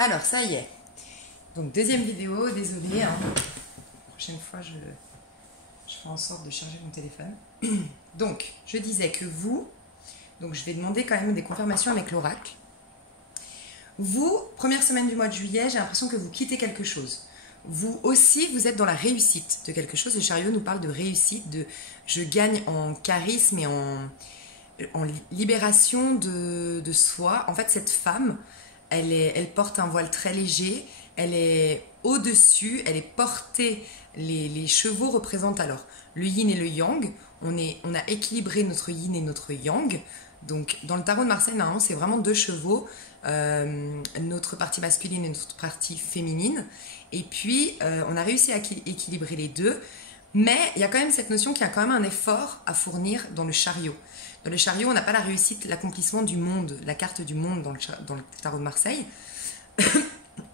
Alors, ça y est. Donc, deuxième vidéo, désolée. Hein. La prochaine fois, je ferai en sorte de charger mon téléphone. Donc, je disais que vous, donc je vais demander quand même des confirmations avec l'oracle. Vous, première semaine du mois de juillet, j'ai l'impression que vous quittez quelque chose. Vous aussi, vous êtes dans la réussite de quelque chose. Le chariot nous parle de réussite, de je gagne en charisme et en libération de soi. En fait, cette femme, elle porte un voile très léger, elle est au-dessus, elle est portée. Les chevaux représentent alors le yin et le yang. On a équilibré notre yin et notre yang. Donc, dans le tarot de Marseille, normalement, c'est vraiment deux chevaux, notre partie masculine et notre partie féminine. Et puis, on a réussi à équilibrer les deux. Mais il y a quand même cette notion qu'il y a quand même un effort à fournir dans le chariot. Dans le chariot, on n'a pas la réussite, l'accomplissement du monde, la carte du monde dans le tarot de Marseille.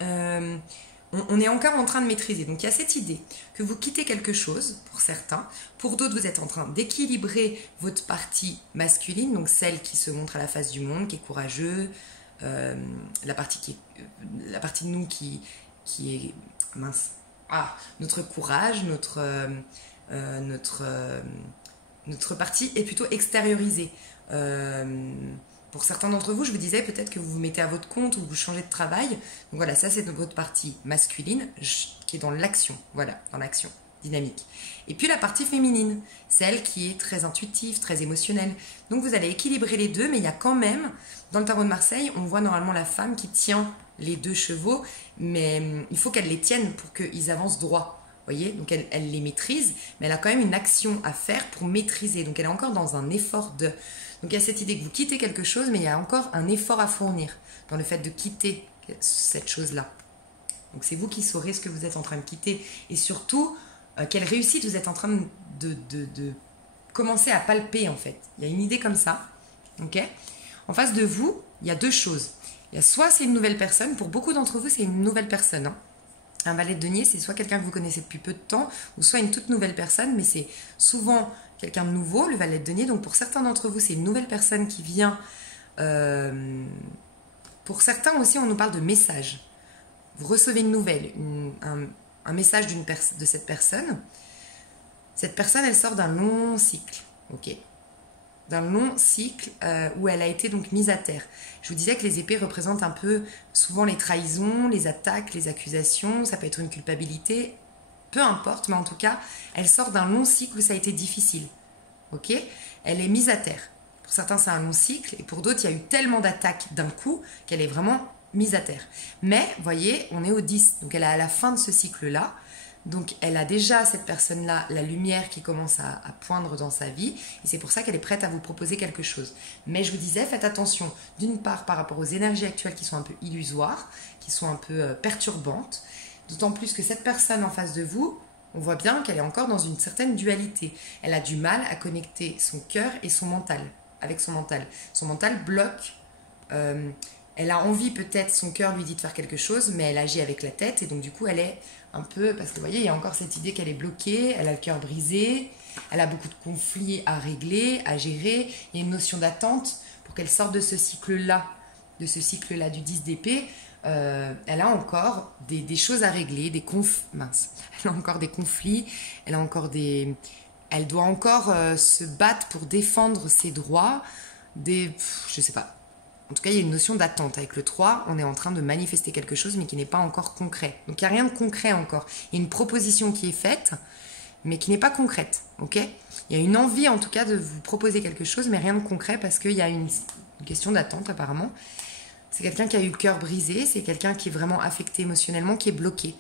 On est encore en train de maîtriser. Donc, il y a cette idée que vous quittez quelque chose, pour certains. Pour d'autres, vous êtes en train d'équilibrer votre partie masculine, donc celle qui se montre à la face du monde, qui est courageuse, la partie de nous qui est mince. Notre courage, notre partie est plutôt extériorisée. Pour certains d'entre vous, je vous disais peut-être que vous vous mettez à votre compte ou vous changez de travail. Donc voilà, ça c'est votre partie masculine qui est dans l'action, voilà, dans l'action dynamique. Et puis la partie féminine, celle qui est très intuitive, très émotionnelle. Donc vous allez équilibrer les deux, mais il y a quand même, dans le tarot de Marseille, on voit normalement la femme qui tient les deux chevaux, mais il faut qu'elle les tienne pour qu'ils avancent droit. Vous voyez, donc elle les maîtrise, mais elle a quand même une action à faire pour maîtriser. Donc elle est encore dans un effort de... Donc il y a cette idée que vous quittez quelque chose, mais il y a encore un effort à fournir dans le fait de quitter cette chose-là. Donc c'est vous qui saurez ce que vous êtes en train de quitter. Et surtout, quelle réussite vous êtes en train de commencer à palper en fait. Il y a une idée comme ça. Ok ? En face de vous, il y a deux choses. Il y a soit c'est une nouvelle personne, pour beaucoup d'entre vous c'est une nouvelle personne. Hein. Un valet de denier, c'est soit quelqu'un que vous connaissez depuis peu de temps, ou soit une toute nouvelle personne, mais c'est souvent quelqu'un de nouveau, le valet de denier. Donc pour certains d'entre vous, c'est une nouvelle personne qui vient. Pour certains aussi, on nous parle de message. Vous recevez une nouvelle, un message de cette personne. Cette personne, elle sort d'un long cycle, ok ? D'un long cycle où elle a été donc mise à terre. Je vous disais que les épées représentent un peu souvent les trahisons, les attaques, les accusations, ça peut être une culpabilité, peu importe, mais en tout cas, elle sort d'un long cycle où ça a été difficile. Ok ? Elle est mise à terre. Pour certains, c'est un long cycle, et pour d'autres, il y a eu tellement d'attaques d'un coup qu'elle est vraiment mise à terre. Mais, vous voyez, on est au 10, donc elle est à la fin de ce cycle-là. Donc, elle a déjà, cette personne-là, la lumière qui commence à poindre dans sa vie. Et c'est pour ça qu'elle est prête à vous proposer quelque chose. Mais je vous disais, faites attention, d'une part, par rapport aux énergies actuelles qui sont un peu illusoires, qui sont un peu perturbantes. D'autant plus que cette personne en face de vous, on voit bien qu'elle est encore dans une certaine dualité. Elle a du mal à connecter son cœur et son mental, avec son mental. Son mental bloque. Elle a envie, peut-être, son cœur lui dit de faire quelque chose, mais elle agit avec la tête. Et donc, du coup, elle est un peu... Parce que, vous voyez, il y a encore cette idée qu'elle est bloquée, elle a le cœur brisé, elle a beaucoup de conflits à régler, à gérer. Il y a une notion d'attente pour qu'elle sorte de ce cycle-là, du 10 d'épée. Elle a encore des choses à régler, elle a encore des conflits, elle doit encore se battre pour défendre ses droits, je sais pas. En tout cas, il y a une notion d'attente. Avec le 3, on est en train de manifester quelque chose, mais qui n'est pas encore concret. Donc, il n'y a rien de concret encore. Il y a une proposition qui est faite, mais qui n'est pas concrète. Ok ? Il y a une envie, en tout cas, de vous proposer quelque chose, mais rien de concret, parce qu'il y a une question d'attente, apparemment. C'est quelqu'un qui a eu le cœur brisé, c'est quelqu'un qui est vraiment affecté émotionnellement, qui est bloqué,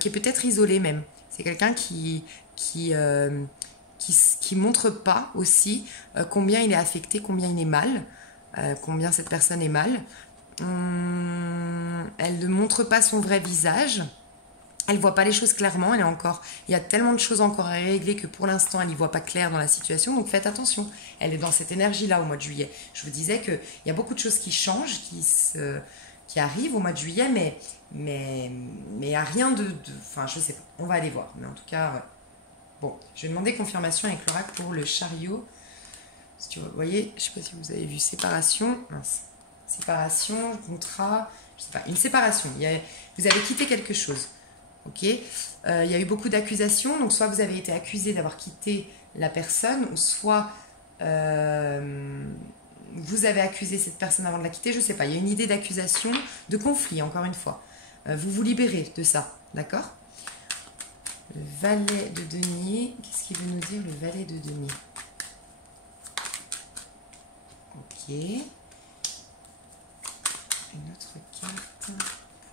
qui est peut-être isolé même. C'est quelqu'un qui montre pas aussi combien il est affecté, combien il est mal, combien cette personne est mal. Elle ne montre pas son vrai visage. Elle voit pas les choses clairement. Il y a tellement de choses encore à régler que pour l'instant, elle n'y voit pas clair dans la situation. Donc faites attention. Elle est dans cette énergie-là au mois de juillet. Je vous disais qu'il y a beaucoup de choses qui changent, qui arrivent au mois de juillet, mais il n'y a rien enfin, je sais pas. On va aller voir. Mais en tout cas, ouais. Bon, je vais demander confirmation avec l'oracle pour le chariot. Si vous voyez, je ne sais pas si vous avez vu séparation. Mince. Séparation, contrat, je sais pas, une séparation. Vous avez quitté quelque chose. Ok. Il y a eu beaucoup d'accusations. Donc, soit vous avez été accusé d'avoir quitté la personne, ou soit vous avez accusé cette personne avant de la quitter. Je sais pas. Il y a une idée d'accusation, de conflit, encore une fois. Vous vous libérez de ça. D'accord? Le valet de denier. Qu'est-ce qu'il veut nous dire, le valet de denier? Ok. Une autre carte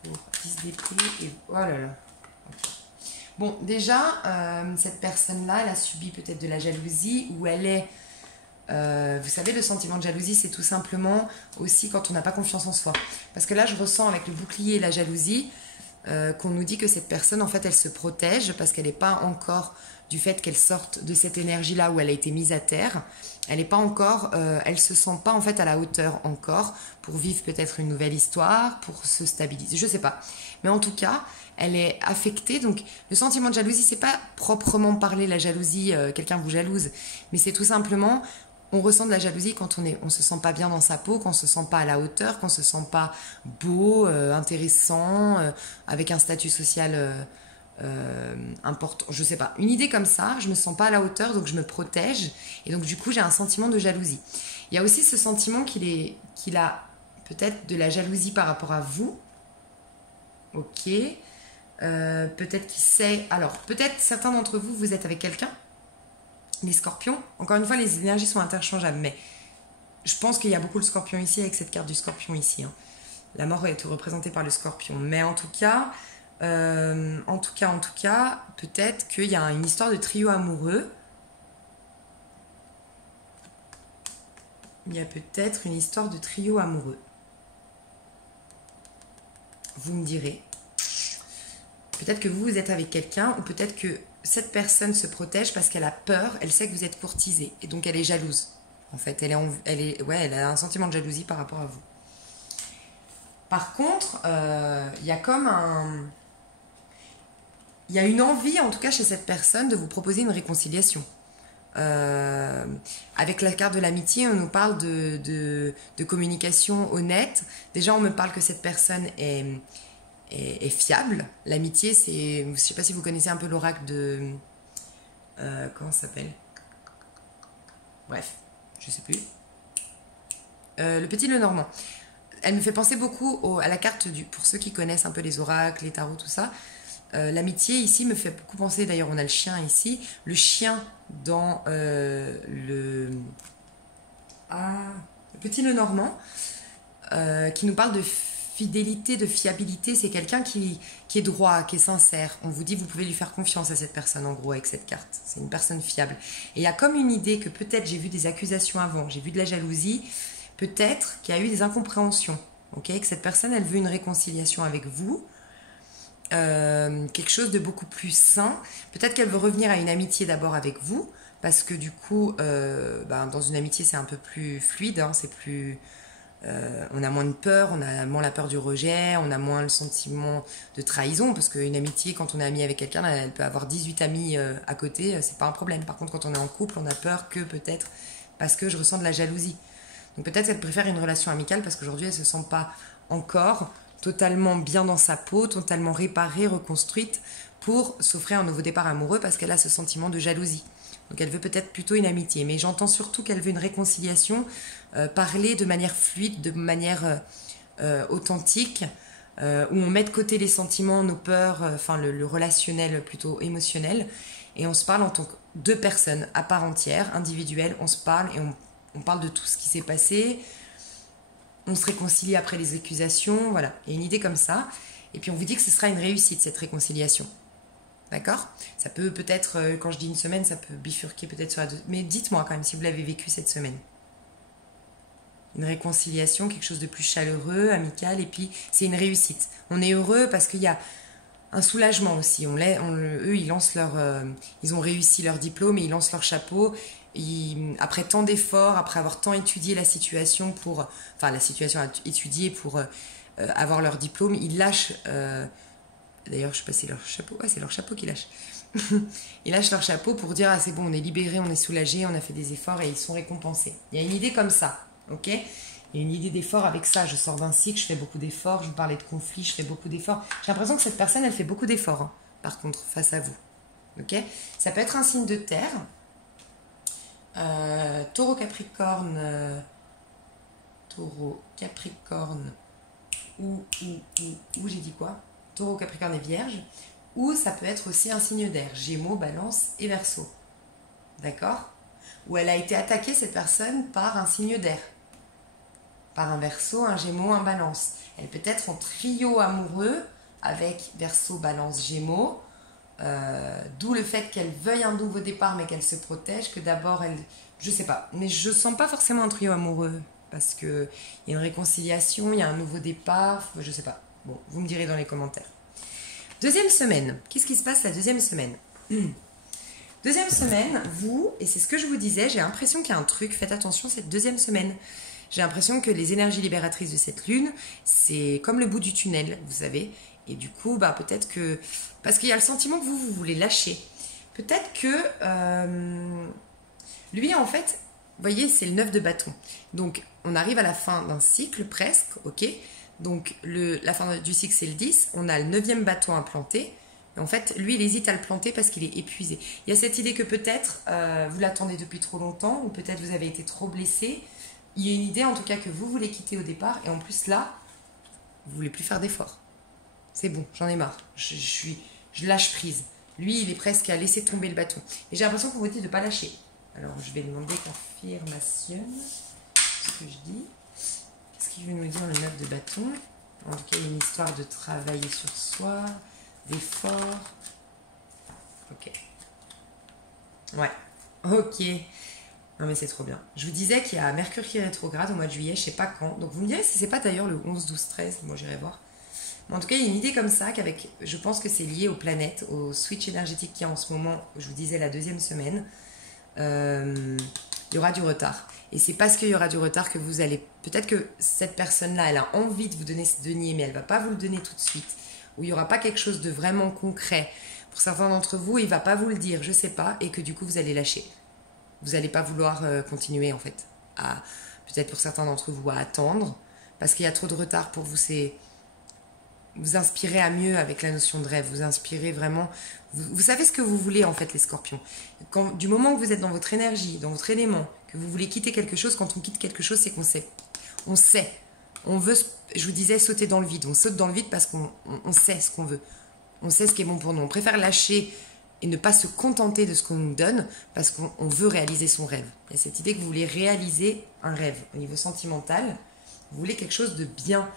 pour 10 d'épée et... Oh là là. Okay. Bon, déjà, cette personne-là, elle a subi peut-être de la jalousie ou elle est... vous savez, le sentiment de jalousie, c'est tout simplement aussi quand on n'a pas confiance en soi. Parce que là, je ressens avec le bouclier et la jalousie qu'on nous dit que cette personne, en fait, elle se protège parce qu'elle n'est pas encore du fait qu'elle sorte de cette énergie-là où elle a été mise à terre. Elle n'est pas encore, elle se sent pas en fait à la hauteur encore pour vivre peut-être une nouvelle histoire, pour se stabiliser, je sais pas. Mais en tout cas, elle est affectée. Donc, le sentiment de jalousie, c'est pas proprement parler la jalousie, quelqu'un vous jalouse, mais c'est tout simplement, on ressent de la jalousie quand on se sent pas bien dans sa peau, quand on se sent pas à la hauteur, quand on se sent pas beau, intéressant, avec un statut social important, je sais pas, une idée comme ça, je me sens pas à la hauteur, donc je me protège, et donc du coup j'ai un sentiment de jalousie. Il y a aussi ce sentiment qu'il a peut-être de la jalousie par rapport à vous, ok, peut-être qu'il sait, alors peut-être certains d'entre vous, vous êtes avec quelqu'un, les scorpions, encore une fois les énergies sont interchangeables, mais je pense qu'il y a beaucoup le scorpion ici, avec cette carte du scorpion ici, hein. La mort est représentée par le scorpion, mais en tout cas, peut-être qu'il y a une histoire de trio amoureux. Il y a peut-être une histoire de trio amoureux. Vous me direz. Peut-être que vous êtes avec quelqu'un, ou peut-être que cette personne se protège parce qu'elle a peur, elle sait que vous êtes courtisé, et donc elle est jalouse. En fait, elle a un sentiment de jalousie par rapport à vous. Par contre, il y a comme il y a une envie, en tout cas chez cette personne, de vous proposer une réconciliation. Avec la carte de l'amitié, on nous parle de communication honnête. Déjà, on me parle que cette personne est fiable. L'amitié, c'est... Je ne sais pas si vous connaissez un peu l'oracle de... comment ça s'appelle? Bref, je ne sais plus. Le petit Lenormand. Elle me fait penser beaucoup à la carte pour ceux qui connaissent un peu les oracles, les tarots, tout ça. L'amitié ici me fait beaucoup penser, d'ailleurs on a le chien ici, le chien dans le petit Lenormand, qui nous parle de fidélité, de fiabilité. C'est quelqu'un qui est droit, qui est sincère. On vous dit vous pouvez lui faire confiance à cette personne en gros avec cette carte. C'est une personne fiable. Et il y a comme une idée que peut-être j'ai vu des accusations avant, j'ai vu de la jalousie, peut-être qu'il y a eu des incompréhensions. Okay, que cette personne elle veut une réconciliation avec vous. Quelque chose de beaucoup plus sain. Peut-être qu'elle veut revenir à une amitié d'abord avec vous, parce que du coup, dans une amitié, c'est un peu plus fluide, hein, c'est plus... on a moins de peur, on a moins la peur du rejet, on a moins le sentiment de trahison, parce qu'une amitié, quand on est ami avec quelqu'un, elle peut avoir 18 amis à côté, c'est pas un problème. Par contre, quand on est en couple, on a peur que peut-être, parce que je ressens de la jalousie. Donc peut-être qu'elle préfère une relation amicale, parce qu'aujourd'hui, elle se sent pas encore totalement bien dans sa peau, totalement réparée, reconstruite, pour s'offrir un nouveau départ amoureux, parce qu'elle a ce sentiment de jalousie. Donc elle veut peut-être plutôt une amitié, mais j'entends surtout qu'elle veut une réconciliation, parler de manière fluide, de manière authentique, où on met de côté les sentiments, nos peurs, le relationnel plutôt émotionnel, et on se parle en tant que deux personnes à part entière, individuelles, on se parle et on parle de tout ce qui s'est passé, on se réconcilie après les accusations, voilà, il y a une idée comme ça, et puis on vous dit que ce sera une réussite cette réconciliation. D'accord? Ça peut peut-être, quand je dis une semaine, ça peut bifurquer peut-être sur la deux... Mais dites-moi quand même si vous l'avez vécu cette semaine. Une réconciliation, quelque chose de plus chaleureux, amical, et puis c'est une réussite. On est heureux parce qu'il y a un soulagement aussi. Eux, ils lancent ils ont réussi leur diplôme et ils lancent leur chapeau. Après tant d'efforts, après avoir tant étudié la situation étudiée pour avoir leur diplôme, ils lâchent... D'ailleurs, je sais pas si c'est leur chapeau. Ouais, c'est leur chapeau qui lâche. Ils lâchent leur chapeau pour dire « Ah, c'est bon, on est libérés, on est soulagés, on a fait des efforts et ils sont récompensés. » Il y a une idée comme ça, ok? Il Il y a une idée d'effort avec ça. Je sors d'un cycle, je fais beaucoup d'efforts. Je vous parlais de conflit, je fais beaucoup d'efforts. J'ai l'impression que cette personne, elle fait beaucoup d'efforts, hein, par contre, face à vous. Ok? Ça peut être un signe de terre. Taureau, Capricorne... Taureau, Capricorne... Ou j'ai dit quoi? Taureau, Capricorne et Vierge. Ou ça peut être aussi un signe d'air. Gémeaux, Balance et Verseau. D'accord? Où elle a été attaquée, cette personne, par un signe d'air. Par un Verseau, un Gémeaux, un Balance. Elle peut être en trio amoureux avec Verseau, Balance, Gémeaux. D'où le fait qu'elle veuille un nouveau départ mais qu'elle se protège, que d'abord elle... Je sais pas, mais je sens pas forcément un trio amoureux parce qu'il y a une réconciliation, il y a un nouveau départ, je sais pas. Bon, vous me direz dans les commentaires. Deuxième semaine, qu'est-ce qui se passe la deuxième semaine? Deuxième semaine, vous, et c'est ce que je vous disais, j'ai l'impression qu'il y a un truc, faites attention cette deuxième semaine. J'ai l'impression que les énergies libératrices de cette lune, c'est comme le bout du tunnel, vous savez. Et du coup, bah, peut-être que... Parce qu'il y a le sentiment que vous voulez lâcher. Peut-être que... lui, en fait, vous voyez, c'est le 9 de bâton. Donc, on arrive à la fin d'un cycle, presque, ok? Donc, la fin du cycle, c'est le 10. On a le 9e bâton à planter. Et en fait, lui, il hésite à le planter parce qu'il est épuisé. Il y a cette idée que peut-être vous l'attendez depuis trop longtemps ou peut-être vous avez été trop blessé. Il y a une idée, en tout cas, que vous voulez quitter au départ. Et en plus, là, vous voulez plus faire d'efforts. C'est bon, j'en ai marre. Je lâche prise. Lui, il est presque à laisser tomber le bâton. Et j'ai l'impression qu'on vous dit de ne pas lâcher. Alors, je vais demander confirmation. Ce que je dis. Qu'est-ce qu'il veut nous dire le 9 de bâton? En tout cas, il y a une histoire de travailler sur soi, d'effort. Ok. Ouais. Ok. Non mais c'est trop bien. Je vous disais qu'il y a Mercure qui est rétrograde au mois de juillet, je sais pas quand. Donc vous me direz si c'est pas d'ailleurs le 11, 12, 13. Moi j'irai voir. Mais en tout cas, il y a une idée comme ça qu'avec, je pense que c'est lié aux planètes, au switch énergétique qu'il y a en ce moment. Je vous disais la deuxième semaine. Il y aura du retard. Et c'est parce qu'il y aura du retard que vous allez... Peut-être que cette personne-là, elle a envie de vous donner ce denier, mais elle ne va pas vous le donner tout de suite. Ou il n'y aura pas quelque chose de vraiment concret. Pour certains d'entre vous, il ne va pas vous le dire, je ne sais pas, et que du coup, vous allez lâcher. Vous n'allez pas vouloir continuer, en fait. Peut-être pour certains d'entre vous, à attendre. Parce qu'il y a trop de retard pour vous. C'est... Vous inspirez à mieux avec la notion de rêve. Vous inspirez vraiment... Vous savez ce que vous voulez, en fait, les scorpions. Du moment que vous êtes dans votre énergie, dans votre élément, que vous voulez quitter quelque chose, quand on quitte quelque chose, c'est qu'on sait. On sait. On veut, je vous disais, sauter dans le vide. On saute dans le vide parce qu'on sait ce qu'on veut. On sait ce qui est bon pour nous. On préfère lâcher et ne pas se contenter de ce qu'on nous donne parce qu'on veut réaliser son rêve. Il y a cette idée que vous voulez réaliser un rêve au niveau sentimental. Vous voulez quelque chose de bien,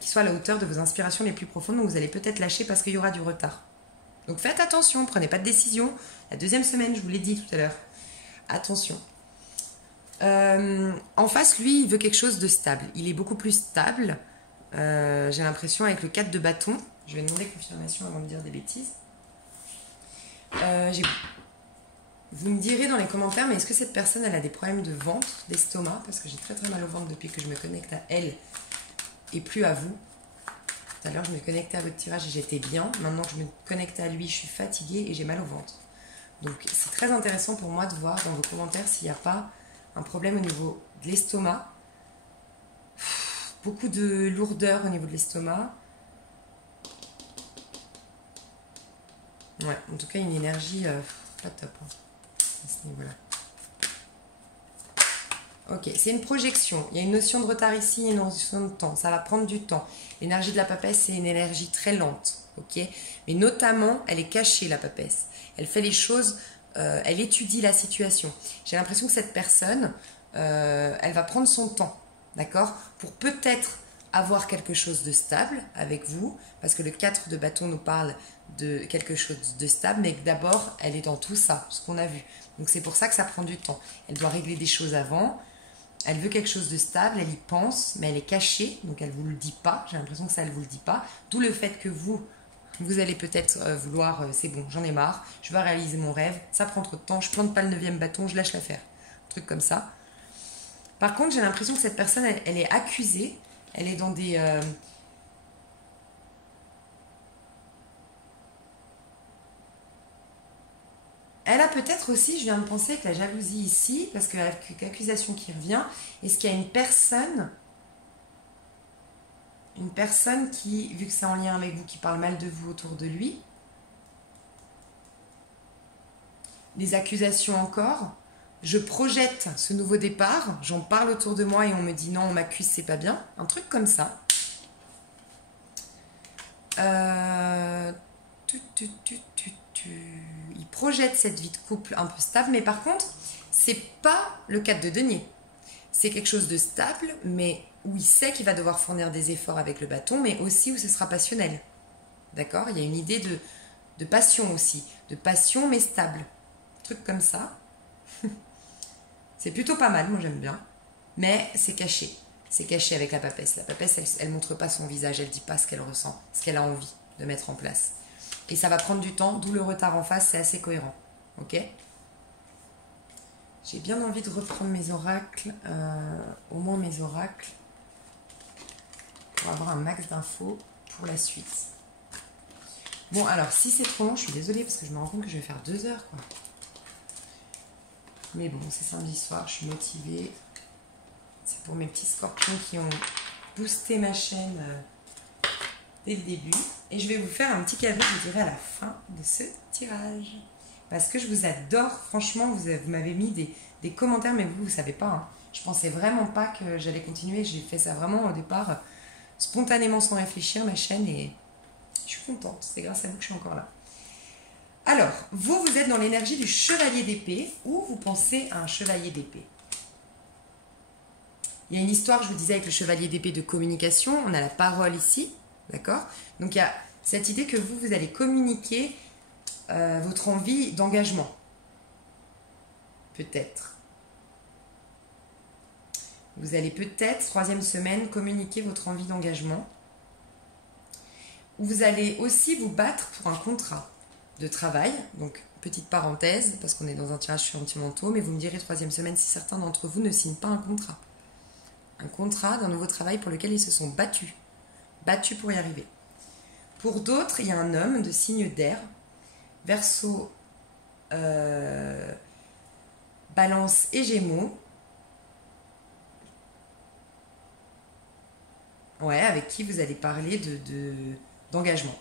qui soit à la hauteur de vos inspirations les plus profondes. Donc vous allez peut-être lâcher parce qu'il y aura du retard. Donc faites attention, prenez pas de décision. La deuxième semaine, je vous l'ai dit tout à l'heure. Attention. En face, lui, il veut quelque chose de stable. Il est beaucoup plus stable. J'ai l'impression avec le 4 de bâton. Je vais demander confirmation avant de dire des bêtises. Vous me direz dans les commentaires, mais est-ce que cette personne, elle a des problèmes de ventre, d'estomac? Parce que j'ai très très mal au ventre depuis que je me connecte à elle et plus à vous. Tout à l'heure, je me connectais à votre tirage et j'étais bien. Maintenant que je me connecte à lui, je suis fatiguée et j'ai mal au ventre. Donc, c'est très intéressant pour moi de voir dans vos commentaires s'il n'y a pas un problème au niveau de l'estomac. Beaucoup de lourdeur au niveau de l'estomac. Ouais, en tout cas, une énergie pas top hein, à ce niveau-là. Ok, c'est une projection. Il y a une notion de retard ici et une notion de temps. Ça va prendre du temps. L'énergie de la papesse, c'est une énergie très lente. Ok, mais notamment, elle est cachée, la papesse. Elle fait les choses, elle étudie la situation. J'ai l'impression que cette personne, elle va prendre son temps, d'accord, pour peut-être avoir quelque chose de stable avec vous, parce que le 4 de bâton nous parle de quelque chose de stable, mais que d'abord, elle est dans tout ça, ce qu'on a vu. Donc c'est pour ça que ça prend du temps. Elle doit régler des choses avant. Elle veut quelque chose de stable, elle y pense, mais elle est cachée, donc elle ne vous le dit pas. J'ai l'impression que ça, elle ne vous le dit pas. D'où le fait que vous allez peut-être vouloir, c'est bon, j'en ai marre, je veux réaliser mon rêve, ça prend trop de temps, je plante pas le 9e bâton, je lâche l'affaire. Un truc comme ça. Par contre, j'ai l'impression que cette personne, elle est accusée, elle est dans des... Elle a peut-être aussi, je viens de penser, avec la jalousie ici, parce qu'avec l'accusation qui revient, est-ce qu'il y a une personne Une personne qui, vu que c'est en lien avec vous, qui parle mal de vous autour de lui. Des accusations encore. Je projette ce nouveau départ, j'en parle autour de moi et on me dit non, on m'accuse, c'est pas bien. Un truc comme ça. Il projette cette vie de couple un peu stable, mais par contre, c'est pas le cadre de denier. C'est quelque chose de stable, mais où il sait qu'il va devoir fournir des efforts avec le bâton, mais aussi où ce sera passionnel. D'accord? Il y a une idée de passion aussi. De passion, mais stable. Un truc comme ça. C'est plutôt pas mal, moi j'aime bien. Mais c'est caché. C'est caché avec la papesse. La papesse, elle montre pas son visage, elle dit pas ce qu'elle ressent, ce qu'elle a envie de mettre en place. Et ça va prendre du temps, d'où le retard en face, c'est assez cohérent. Ok? J'ai bien envie de reprendre mes oracles, au moins mes oracles, pour avoir un max d'infos pour la suite. Bon, alors, si c'est trop long, je suis désolée, parce que je me rends compte que je vais faire 2 heures, quoi. Mais bon, c'est samedi soir, je suis motivée. C'est pour mes petits scorpions qui ont boosté ma chaîne dès le début. Et je vais vous faire un petit cadeau, je vous dirai à la fin de ce tirage. Parce que je vous adore, franchement, vous m'avez mis des commentaires, mais vous ne savez pas. Hein. Je pensais vraiment pas que j'allais continuer. J'ai fait ça vraiment au départ, spontanément, sans réfléchir, ma chaîne. Et je suis contente, c'est grâce à vous que je suis encore là. Alors, vous êtes dans l'énergie du chevalier d'épée, ou vous pensez à un chevalier d'épée. Il y a une histoire, je vous disais, avec le chevalier d'épée de communication. On a la parole ici, d'accord? Donc, il y a cette idée que vous allez communiquer votre envie d'engagement. Peut-être. Vous allez peut-être, 3e semaine, communiquer votre envie d'engagement. Vous allez aussi vous battre pour un contrat de travail. Donc, petite parenthèse, parce qu'on est dans un tirage sentimentaux, mais vous me direz 3e semaine si certains d'entre vous ne signent pas un contrat. Un contrat d'un nouveau travail pour lequel ils se sont battus. Battus pour y arriver. Pour d'autres, il y a un homme de signe d'air, Verseau, Balance et Gémeaux. Ouais, avec qui vous allez parler d'engagement.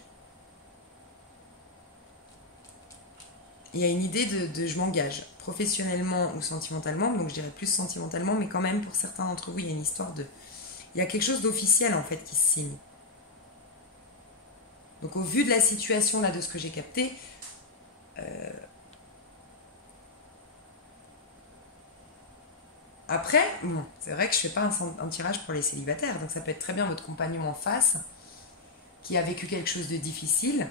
Il y a une idée de je m'engage, professionnellement ou sentimentalement, donc je dirais plus sentimentalement, mais quand même pour certains d'entre vous, il y a une histoire de... Il y a quelque chose d'officiel en fait qui se signe. Donc au vu de la situation là, de ce que j'ai capté, après, bon, c'est vrai que je ne fais pas un tirage pour les célibataires, donc ça peut être très bien votre compagnon en face, qui a vécu quelque chose de difficile,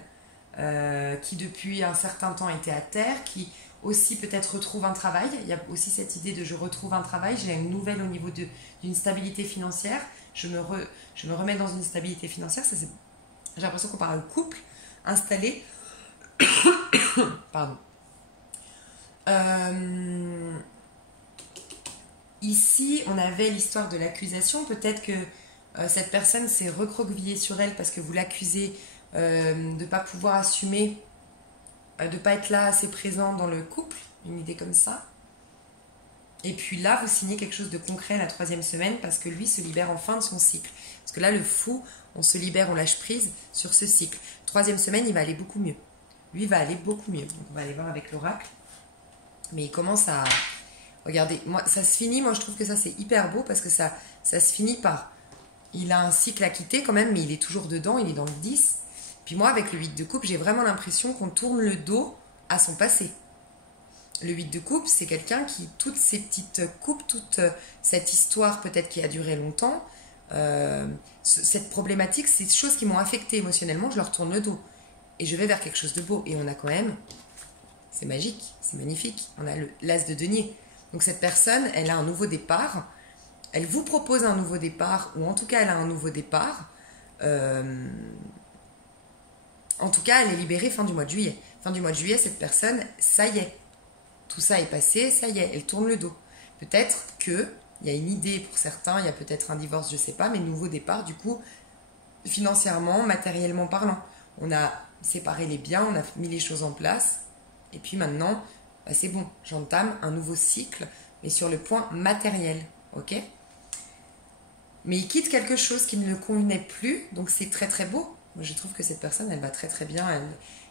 qui depuis un certain temps était à terre, qui aussi peut-être retrouve un travail. Il y a aussi cette idée de je retrouve un travail, j'ai une nouvelle au niveau d'une stabilité financière, je me remets dans une stabilité financière, ça, j'ai l'impression qu'on parle de couple installé. Pardon. Ici, on avait l'histoire de l'accusation. Peut-être que cette personne s'est recroquevillée sur elle parce que vous l'accusez de ne pas pouvoir assumer, de ne pas être là assez présent dans le couple. Une idée comme ça. Et puis là, vous signez quelque chose de concret la 3e semaine parce que lui se libère enfin de son cycle. Parce que là, le fou, on se libère, on lâche prise sur ce cycle. 3e semaine, il va aller beaucoup mieux. Lui va aller beaucoup mieux. Donc on va aller voir avec l'oracle. Mais il commence à... Regardez, moi, ça se finit, moi je trouve que ça c'est hyper beau parce que ça se finit par... Il a un cycle à quitter quand même, mais il est toujours dedans, il est dans le 10. Puis moi, avec le 8 de coupe, j'ai vraiment l'impression qu'on tourne le dos à son passé. Le 8 de coupe, c'est quelqu'un qui, toutes ces petites coupes, toute cette histoire peut-être qui a duré longtemps, cette problématique, c'est des choses qui m'ont affecté émotionnellement, je leur tourne le dos. Et je vais vers quelque chose de beau. Et on a quand même... C'est magique, c'est magnifique. On a l'as de denier. Donc cette personne, elle a un nouveau départ. Elle vous propose un nouveau départ, ou en tout cas, elle a un nouveau départ. En tout cas, elle est libérée fin du mois de juillet. Fin du mois de juillet, cette personne, ça y est. Tout ça est passé, ça y est, elle tourne le dos. Peut-être qu'il y a une idée pour certains, il y a peut-être un divorce, je ne sais pas, mais nouveau départ, du coup, financièrement, matériellement parlant. On a séparé les biens, on a mis les choses en place. Et puis maintenant, bah c'est bon, j'entame un nouveau cycle, mais sur le point matériel, ok? Mais il quitte quelque chose qui ne le convenait plus, donc c'est très très beau. Moi je trouve que cette personne, elle va très très bien,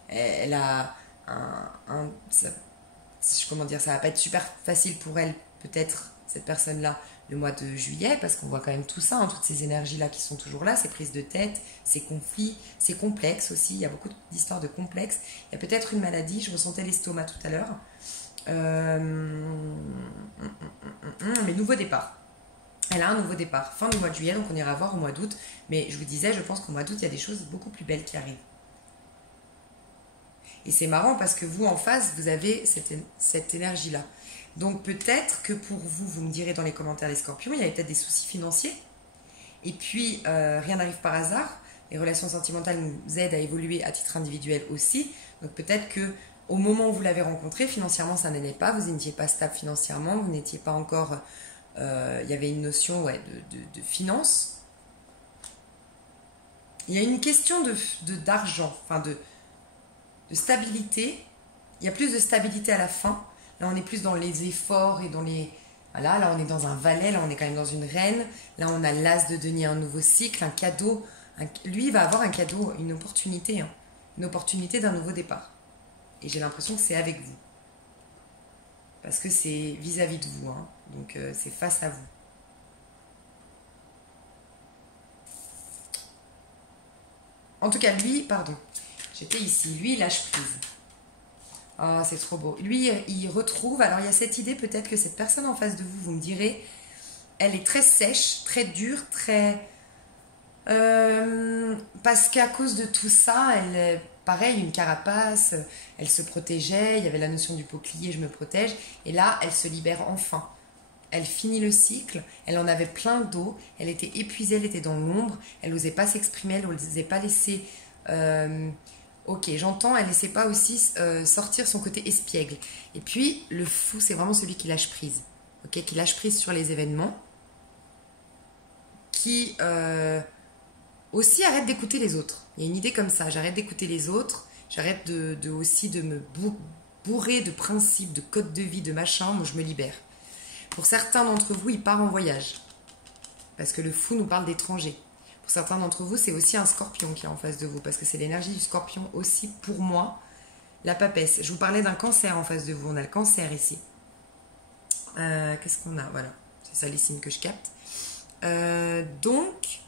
elle a comment dire, ça va pas être super facile pour elle, peut-être, cette personne-là, le mois de juillet, parce qu'on voit quand même tout ça, hein, toutes ces énergies-là qui sont toujours là, ces prises de tête, ces conflits, ces complexes aussi, il y a beaucoup d'histoires de complexes. Il y a peut-être une maladie, je ressentais l'estomac tout à l'heure. Mais nouveau départ. Elle a un nouveau départ, fin du mois de juillet, donc on ira voir au mois d'août. Mais je vous disais, je pense qu'au mois d'août, il y a des choses beaucoup plus belles qui arrivent. Et c'est marrant parce que vous, en face, vous avez cette énergie-là. Donc peut-être que pour vous, vous me direz dans les commentaires les scorpions, il y avait peut-être des soucis financiers. Et puis, rien n'arrive par hasard. Les relations sentimentales nous aident à évoluer à titre individuel aussi. Donc peut-être que au moment où vous l'avez rencontré, financièrement, ça n'allait pas. Vous n'étiez pas stable financièrement. Vous n'étiez pas encore... il y avait une notion de finance. Il y a une question d'argent, enfin de stabilité. Il y a plus de stabilité à la fin. Là, on est plus dans les efforts et dans les... Voilà, là, on est dans un valet, là, on est quand même dans une reine. Là, on a l'as de denier, un nouveau cycle, un cadeau. Lui, il va avoir un cadeau, une opportunité. Hein. Une opportunité d'un nouveau départ. Et j'ai l'impression que c'est avec vous. Parce que c'est vis-à-vis de vous. Hein. Donc, c'est face à vous. En tout cas, lui, pardon. J'étais ici. Lui, il lâche prise. Oh, c'est trop beau. Lui, il retrouve... Alors, il y a cette idée peut-être que cette personne en face de vous, vous me direz, elle est très sèche, très dure, très... parce qu'à cause de tout ça, elle est pareil, une carapace, elle se protégeait, il y avait la notion du bouclier, je me protège, et là, elle se libère enfin. Elle finit le cycle, elle en avait plein d'eau, elle était épuisée, elle était dans l'ombre, elle n'osait pas s'exprimer, elle n'osait pas laisser... ok, j'entends, elle ne laissait pas aussi sortir son côté espiègle. Et puis, le fou, c'est vraiment celui qui lâche prise. Ok, qui lâche prise sur les événements, qui... aussi arrête d'écouter les autres. Il y a une idée comme ça, j'arrête d'écouter les autres, j'arrête aussi de me bourrer de principes, de codes de vie, de machin, moi je me libère. Pour certains d'entre vous, il part en voyage. Parce que le fou nous parle d'étrangers. Pour certains d'entre vous, c'est aussi un scorpion qui est en face de vous, parce que c'est l'énergie du scorpion aussi, pour moi, la papesse. Je vous parlais d'un cancer en face de vous, on a le cancer ici. Qu'est-ce qu'on a? Voilà, c'est ça les signes que je capte. Donc...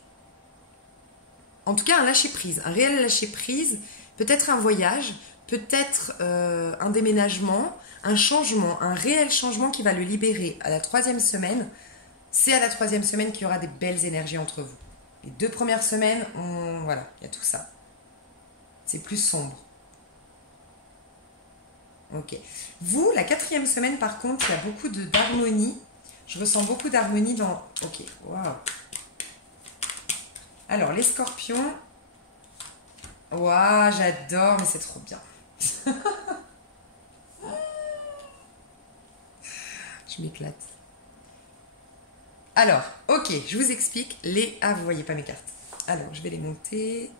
En tout cas, un lâcher-prise, un réel lâcher-prise, peut-être un voyage, peut-être un déménagement, un changement, un réel changement qui va le libérer à la 3e semaine. C'est à la 3e semaine qu'il y aura des belles énergies entre vous. Les 2 premières semaines, voilà, il y a tout ça. C'est plus sombre. Ok. Vous, la 4e semaine, par contre, il y a beaucoup d'harmonie. Je ressens beaucoup d'harmonie dans... Ok, waouh. Alors, les scorpions. Waouh, j'adore, mais c'est trop bien. Je m'éclate. Alors, ok, je vous explique les... Ah, vous voyez pas mes cartes. Alors, je vais les monter.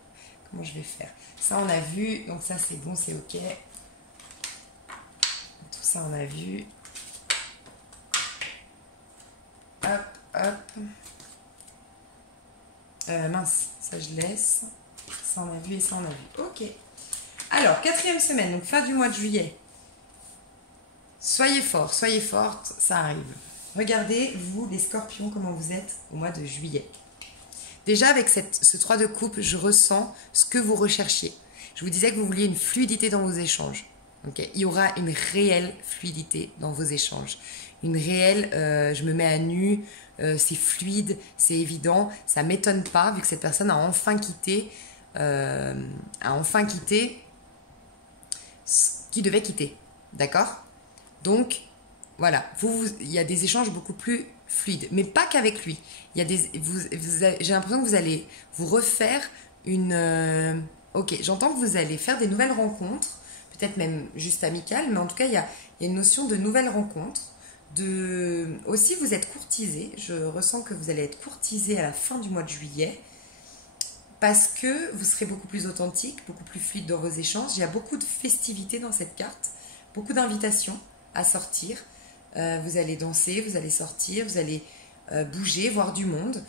Comment je vais faire? Ça, on a vu. Donc ça, c'est bon, c'est ok. Tout ça, on a vu. Hop, hop. Mince, ça je laisse. Ça on a vu et ça on a vu. Ok. Alors, 4e semaine, donc fin du mois de juillet. Soyez forts, soyez fortes, ça arrive. Regardez, vous, les scorpions, comment vous êtes au mois de juillet. Déjà, avec ce 3 de coupe, je ressens ce que vous recherchiez. Je vous disais que vous vouliez une fluidité dans vos échanges. Okay. Il y aura une réelle fluidité dans vos échanges. Une réelle, je me mets à nu, c'est fluide, c'est évident. Ça ne m'étonne pas, vu que cette personne a enfin quitté ce qu'il devait quitter. D'accord? Donc, voilà, il y a des échanges beaucoup plus fluides, mais pas qu'avec lui. J'ai l'impression que vous allez vous refaire une... ok, j'entends que vous allez faire des nouvelles rencontres, peut-être même juste amicales, mais en tout cas, il y a une notion de nouvelles rencontres. Aussi, vous êtes courtisé. Je ressens que vous allez être courtisé à la fin du mois de juillet parce que vous serez beaucoup plus authentique, beaucoup plus fluide dans vos échanges. Il y a beaucoup de festivités dans cette carte, beaucoup d'invitations à sortir. Vous allez danser, vous allez sortir, vous allez bouger, voir du monde.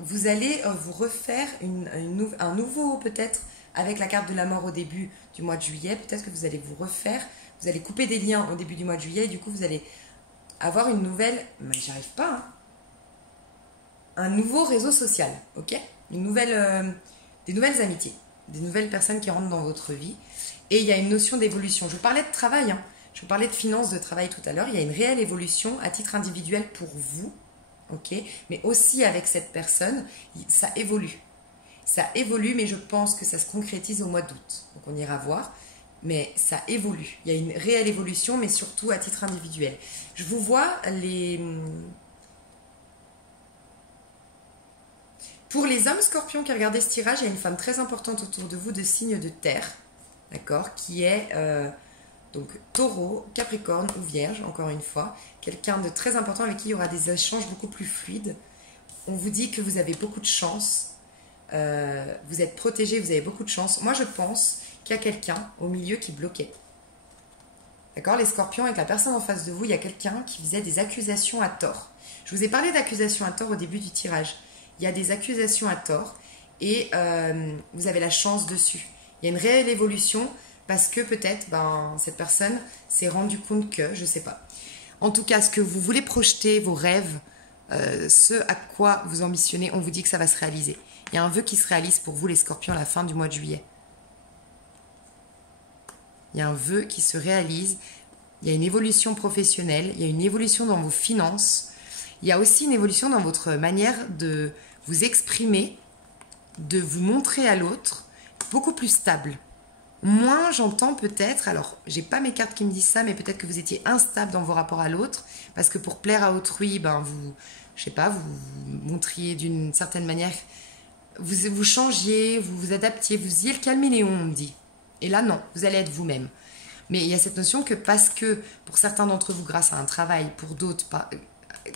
vous allez vous refaire un nouveau, peut-être, avec la carte de la mort au début du mois de juillet, peut-être que vous allez vous refaire, vous allez couper des liens au début du mois de juillet, et du coup, vous allez avoir une nouvelle, mais j'arrive pas, hein, un nouveau réseau social, ok? Des nouvelles amitiés, des nouvelles personnes qui rentrent dans votre vie. Et il y a une notion d'évolution. Je vous parlais de travail, hein. Je vous parlais de finances, de travail tout à l'heure. Il y a une réelle évolution à titre individuel pour vous, ok? Mais aussi avec cette personne, ça évolue. Ça évolue, mais je pense que ça se concrétise au mois d'août. Donc on ira voir. Mais ça évolue. Il y a une réelle évolution, mais surtout à titre individuel. Je vous vois Pour les hommes scorpions qui regardaient ce tirage, il y a une femme très importante autour de vous de signe de terre, d'accord, qui est donc taureau, capricorne ou vierge, encore une fois. Quelqu'un de très important avec qui il y aura des échanges beaucoup plus fluides. On vous dit que vous avez beaucoup de chance. Vous êtes protégé, vous avez beaucoup de chance. Moi, je pense qu'il y a quelqu'un au milieu qui bloquait. D'accord, les scorpions, avec la personne en face de vous, il y a quelqu'un qui faisait des accusations à tort. Je vous ai parlé d'accusations à tort au début du tirage. Il y a des accusations à tort et vous avez la chance dessus. Il y a une réelle évolution parce que peut-être cette personne s'est rendue compte que, je ne sais pas. En tout cas, ce que vous voulez projeter, vos rêves, ce à quoi vous ambitionnez, on vous dit que ça va se réaliser. Il y a un vœu qui se réalise pour vous, les scorpions, à la fin du mois de juillet. Il y a un vœu qui se réalise. Il y a une évolution professionnelle. Il y a une évolution dans vos finances. Il y a aussi une évolution dans votre manière de vous exprimer, de vous montrer à l'autre, beaucoup plus stable. Moins j'entends peut-être, alors j'ai pas mes cartes qui me disent ça, mais peut-être que vous étiez instable dans vos rapports à l'autre, parce que pour plaire à autrui, vous, je sais pas, vous vous montriez d'une certaine manière, vous changiez, vous vous adaptiez, vous faisiez le caméléon, on me dit. Et là non, vous allez être vous-même. Mais il y a cette notion que parce que pour certains d'entre vous, grâce à un travail, pour d'autres,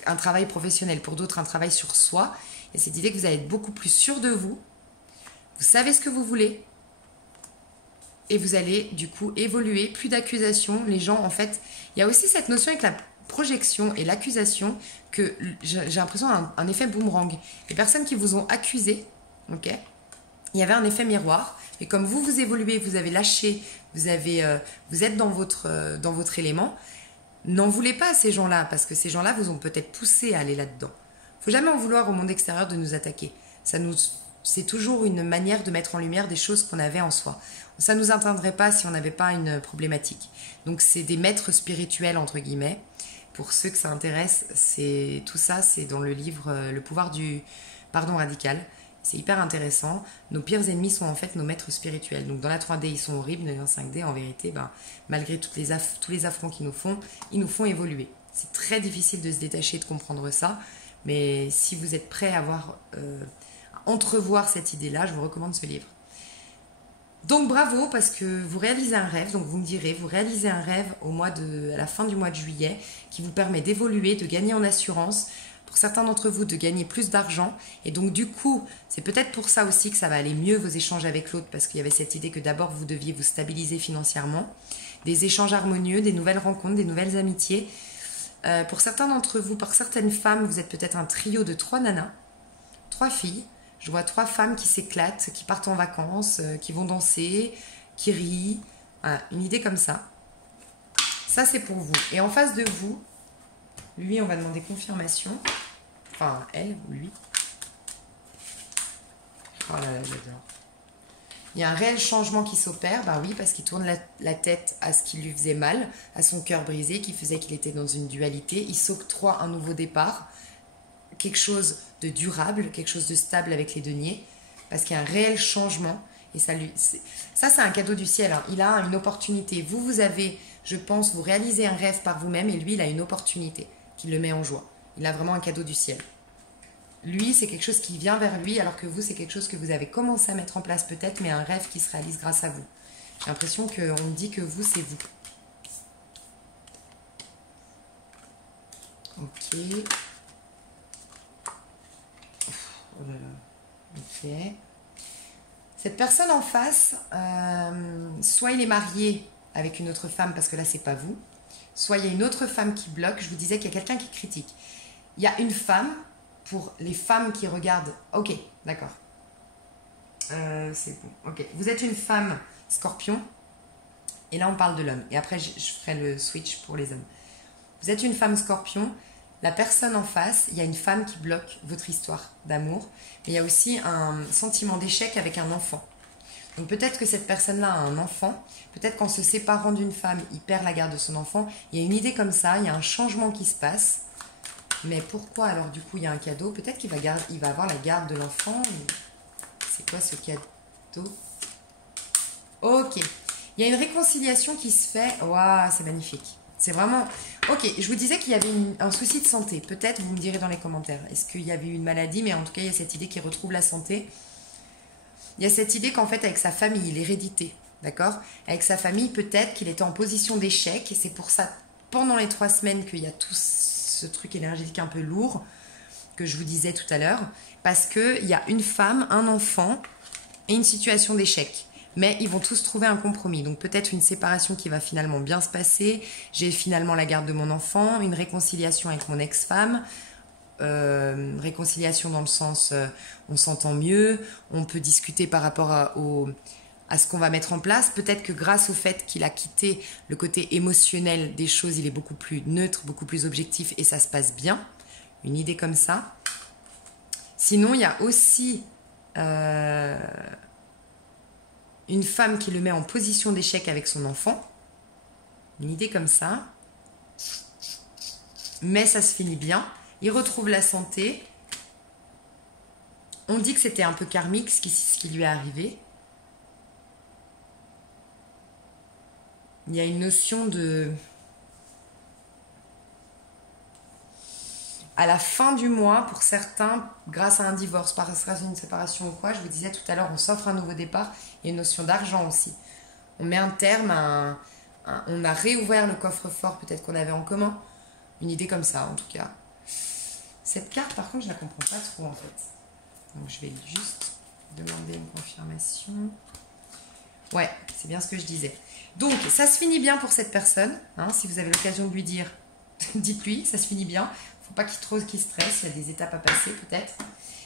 un travail professionnel, pour d'autres un travail sur soi, il y a cette idée que vous allez être beaucoup plus sûr de vous, vous savez ce que vous voulez, et vous allez du coup évoluer, plus d'accusations. Les gens, en fait, il y a aussi cette notion avec la projection et l'accusation que j'ai l'impression un effet boomerang. Les personnes qui vous ont accusé, ok, il y avait un effet miroir, et comme vous évoluez, vous avez lâché, vous êtes dans votre élément. N'en voulez pas à ces gens-là, parce que ces gens-là vous ont peut-être poussé à aller là-dedans. Il ne faut jamais en vouloir au monde extérieur de nous attaquer. C'est toujours une manière de mettre en lumière des choses qu'on avait en soi. Ça ne nous atteindrait pas si on n'avait pas une problématique. Donc c'est des maîtres spirituels, entre guillemets. Pour ceux que ça intéresse, tout ça, c'est dans le livre Le pouvoir du pardon radical. C'est hyper intéressant. Nos pires ennemis sont en fait nos maîtres spirituels. Donc dans la 3D, ils sont horribles, mais dans la 5D, en vérité, malgré tous les affronts qu'ils nous font, ils nous font évoluer. C'est très difficile de se détacher, de comprendre ça. Mais si vous êtes prêt à entrevoir cette idée-là, je vous recommande ce livre. Donc bravo, parce que vous réalisez un rêve, donc vous me direz, vous réalisez un rêve à la fin du mois de juillet qui vous permet d'évoluer, de gagner en assurance, pour certains d'entre vous de gagner plus d'argent, et donc du coup, c'est peut-être pour ça aussi que ça va aller mieux vos échanges avec l'autre, parce qu'il y avait cette idée que d'abord vous deviez vous stabiliser financièrement, des échanges harmonieux, des nouvelles rencontres, des nouvelles amitiés. Pour certains d'entre vous, par certaines femmes, vous êtes peut-être un trio de 3 nanas, 3 filles. Je vois 3 femmes qui s'éclatent, qui partent en vacances, qui vont danser, qui rient. Voilà, une idée comme ça. Ça, c'est pour vous. Et en face de vous, lui, on va demander confirmation. Enfin, elle ou lui. Oh là là, j'adore. Il y a un réel changement qui s'opère. Ben oui, parce qu'il tourne la tête à ce qui lui faisait mal, à son cœur brisé, qui faisait qu'il était dans une dualité. Il s'octroie un nouveau départ. Quelque chose de durable, quelque chose de stable avec les deniers, parce qu'il y a un réel changement, et ça c'est un cadeau du ciel, hein. Il a une opportunité, vous avez, je pense, vous réalisez un rêve par vous-même, et lui il a une opportunité qui le met en joie. Il a vraiment un cadeau du ciel. Lui, c'est quelque chose qui vient vers lui, alors que vous, c'est quelque chose que vous avez commencé à mettre en place peut-être, mais un rêve qui se réalise grâce à vous. J'ai l'impression qu'on me dit que vous, c'est vous. Ok. Oh là là. Ok. Cette personne en face, soit il est marié avec une autre femme, parce que là, c'est pas vous, soit il y a une autre femme qui bloque. Je vous disais qu'il y a quelqu'un qui critique. Il y a une femme pour les femmes qui regardent. Ok, d'accord. C'est bon. Ok. Vous êtes une femme scorpion. Et là, on parle de l'homme. Et après, je ferai le switch pour les hommes. Vous êtes une femme scorpion. La personne en face, il y a une femme qui bloque votre histoire d'amour. Mais il y a aussi un sentiment d'échec avec un enfant. Donc peut-être que cette personne-là a un enfant. Peut-être qu'en se séparant d'une femme, il perd la garde de son enfant. Il y a une idée comme ça. Il y a un changement qui se passe. Mais pourquoi alors du coup il y a un cadeau? Peut-être qu'il va avoir la garde de l'enfant. C'est quoi ce cadeau? Ok. Il y a une réconciliation qui se fait. Waouh, c'est magnifique. C'est vraiment... Ok, je vous disais qu'il y avait un souci de santé. Peut-être, vous me direz dans les commentaires. Est-ce qu'il y avait eu une maladie? Mais en tout cas, il y a cette idée qu'il retrouve la santé. Il y a cette idée qu'en fait, avec sa famille, l'hérédité, d'accord? Avec sa famille, peut-être qu'il était en position d'échec. Et c'est pour ça, pendant les 3 semaines, qu'il y a tout ce truc énergétique un peu lourd que je vous disais tout à l'heure. Parce qu'il y a une femme, un enfant et une situation d'échec. Mais ils vont tous trouver un compromis. Donc peut-être une séparation qui va finalement bien se passer. J'ai finalement la garde de mon enfant, une réconciliation avec mon ex-femme. Réconciliation dans le sens on s'entend mieux, on peut discuter par rapport à ce qu'on va mettre en place. Peut-être que grâce au fait qu'il a quitté le côté émotionnel des choses, il est beaucoup plus neutre, beaucoup plus objectif et ça se passe bien. Une idée comme ça. Sinon, il y a aussi... une femme qui le met en position d'échec avec son enfant. Une idée comme ça. Mais ça se finit bien. Il retrouve la santé. On dit que c'était un peu karmique ce qui lui est arrivé. Il y a une notion de... À la fin du mois, pour certains, grâce à un divorce, grâce à une séparation ou quoi, je vous disais tout à l'heure, on s'offre un nouveau départ. Il y a une notion d'argent aussi. On met un terme on a réouvert le coffre-fort peut-être qu'on avait en commun. Une idée comme ça, en tout cas. Cette carte, par contre, je la comprends pas trop, en fait. Donc, je vais juste demander une confirmation. Ouais, c'est bien ce que je disais. Donc, ça se finit bien pour cette personne. Hein, si vous avez l'occasion de lui dire, dites-lui, ça se finit bien. Faut pas qu'il stresse, il y a des étapes à passer, peut-être.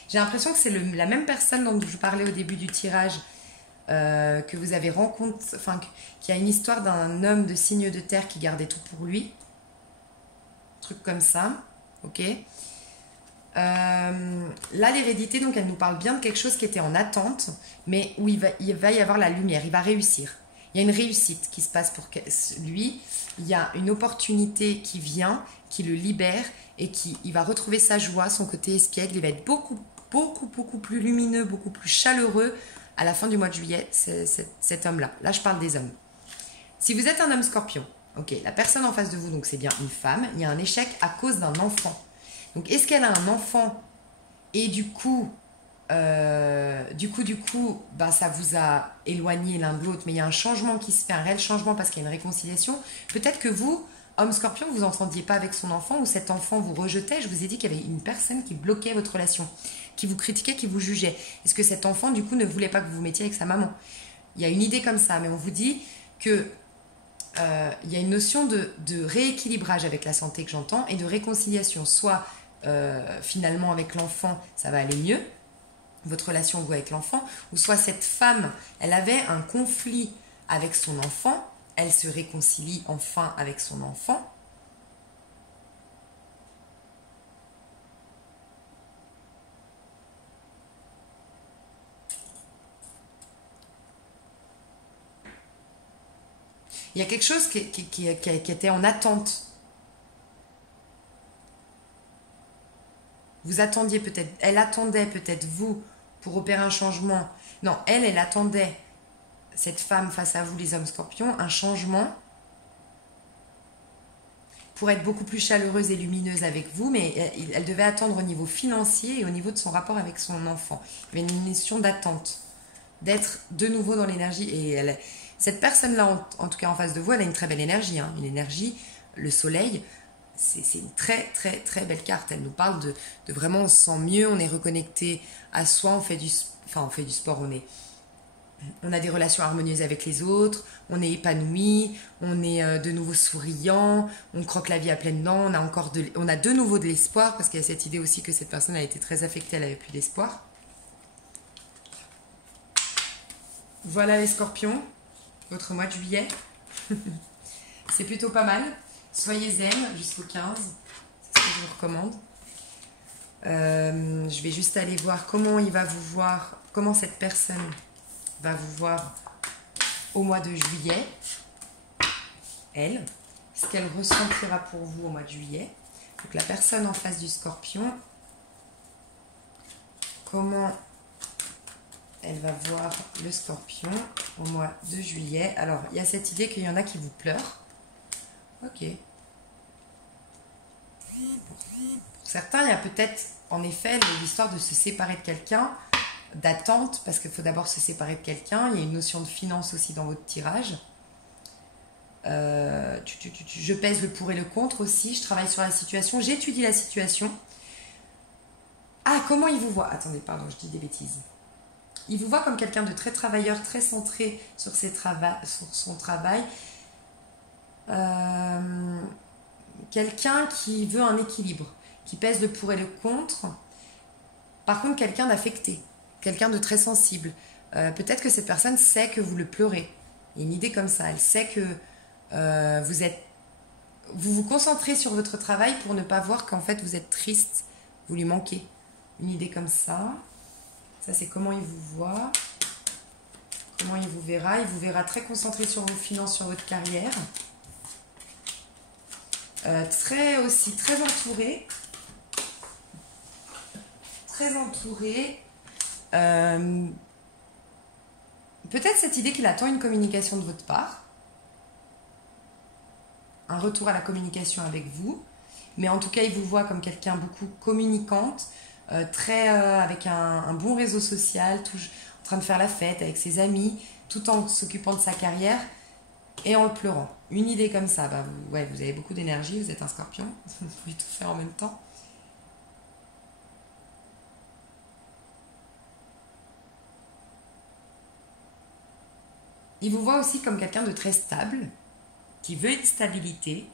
J'ai l'impression que c'est la même personne dont je vous parlais au début du tirage, que vous avez rencontré, enfin, qu'il y a une histoire d'un homme de signe de terre qui gardait tout pour lui. Truc comme ça, ok. Là, l'hérédité, donc, elle nous parle bien de quelque chose qui était en attente, mais où il va y avoir la lumière, il va réussir. Il y a une réussite qui se passe pour lui, il y a une opportunité qui vient, qui le libère, et il va retrouver sa joie, son côté espiègle, il va être beaucoup, beaucoup, beaucoup plus lumineux, beaucoup plus chaleureux à la fin du mois de juillet, cet homme-là. Là, je parle des hommes. Si vous êtes un homme scorpion, ok, la personne en face de vous, donc c'est bien une femme, il y a un échec à cause d'un enfant. Donc, est-ce qu'elle a un enfant et du coup, ça vous a éloigné l'un de l'autre, mais il y a un changement qui se fait, un réel changement parce qu'il y a une réconciliation. Peut-être que vous, homme scorpion, vous n'entendiez pas avec son enfant ou cet enfant vous rejetait. Je vous ai dit qu'il y avait une personne qui bloquait votre relation, qui vous critiquait, qui vous jugeait. Est-ce que cet enfant, du coup, ne voulait pas que vous vous mettiez avec sa maman? Il y a une idée comme ça, mais on vous dit que il y a une notion de rééquilibrage avec la santé que j'entends et de réconciliation. Soit finalement avec l'enfant, ça va aller mieux, votre relation vous avec l'enfant, ou soit cette femme, elle avait un conflit avec son enfant, elle se réconcilie enfin avec son enfant. Il y a quelque chose qui était en attente. Vous attendiez peut-être, elle attendait peut-être vous pour opérer un changement. Non, elle attendait, cette femme face à vous, les hommes scorpions, un changement pour être beaucoup plus chaleureuse et lumineuse avec vous, mais elle devait attendre au niveau financier et au niveau de son rapport avec son enfant. Il y avait une notion d'attente, d'être de nouveau dans l'énergie. Et cette personne-là, en tout cas en face de vous, elle a une très belle énergie, hein, une énergie, le soleil. C'est une très très très belle carte. Elle nous parle de vraiment on se sent mieux, on est reconnecté à soi, on fait du sport, On a des relations harmonieuses avec les autres, on est épanoui, on est de nouveau souriant, on croque la vie à pleines dents, on a de nouveau de l'espoir, parce qu'il y a cette idée aussi que cette personne a été très affectée, elle n'avait plus d'espoir. Voilà les scorpions, votre mois de juillet. C'est plutôt pas mal. Soyez zen jusqu'au 15, c'est ce que je vous recommande. Je vais juste aller voir comment il va vous voir, comment cette personne va vous voir au mois de juillet. Elle, ce qu'elle ressentira pour vous au mois de juillet. Donc la personne en face du scorpion, comment elle va voir le scorpion au mois de juillet. Alors, il y a cette idée qu'il y en a qui vous pleurent. Ok. Pour certains, il y a peut-être, en effet, l'histoire de se séparer de quelqu'un, d'attente, parce qu'il faut d'abord se séparer de quelqu'un. Il y a une notion de finance aussi dans votre tirage. Je pèse le pour et le contre aussi. Je travaille sur la situation. J'étudie la situation. Ah, comment il vous voit? Attendez, pardon, je dis des bêtises. Il vous voit comme quelqu'un de très travailleur, très centré sur son travail. Quelqu'un qui veut un équilibre, qui pèse le pour et le contre. Par contre, quelqu'un d'affecté, quelqu'un de très sensible. Peut-être que cette personne sait que vous le pleurez. Il y a une idée comme ça. Elle sait que vous vous concentrez sur votre travail pour ne pas voir qu'en fait vous êtes triste, vous lui manquez. Une idée comme ça. Ça, c'est comment il vous voit, comment il vous verra. Il vous verra très concentré sur vos finances, sur votre carrière. Très entouré. Très entouré. Peut-être cette idée qu'il attend une communication de votre part. Un retour à la communication avec vous. Mais en tout cas, il vous voit comme quelqu'un beaucoup communicante. Avec un bon réseau social, en train de faire la fête avec ses amis, tout en s'occupant de sa carrière et en le pleurant. Une idée comme ça, vous avez beaucoup d'énergie, vous êtes un scorpion, vous pouvez tout faire en même temps. Il vous voit aussi comme quelqu'un de très stable, qui veut une stabilité,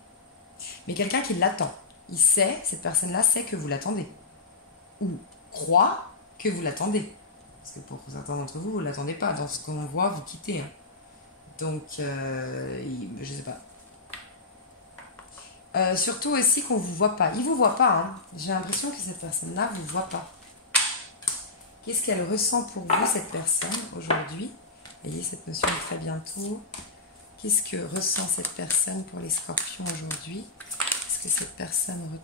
mais quelqu'un qui l'attend. Cette personne-là sait que vous l'attendez. Ou croit que vous l'attendez. Parce que pour certains d'entre vous, vous ne l'attendez pas. Dans ce qu'on voit, vous quittez. Hein. Donc, je sais pas. Surtout aussi qu'on ne vous voit pas. Il ne vous voit pas. Hein. J'ai l'impression que cette personne-là ne vous voit pas. Qu'est-ce qu'elle ressent pour vous, cette personne, aujourd'hui? Vous voyez, cette notion est très bientôt. Qu'est-ce que ressent cette personne pour les scorpions aujourd'hui? Est-ce que cette personne...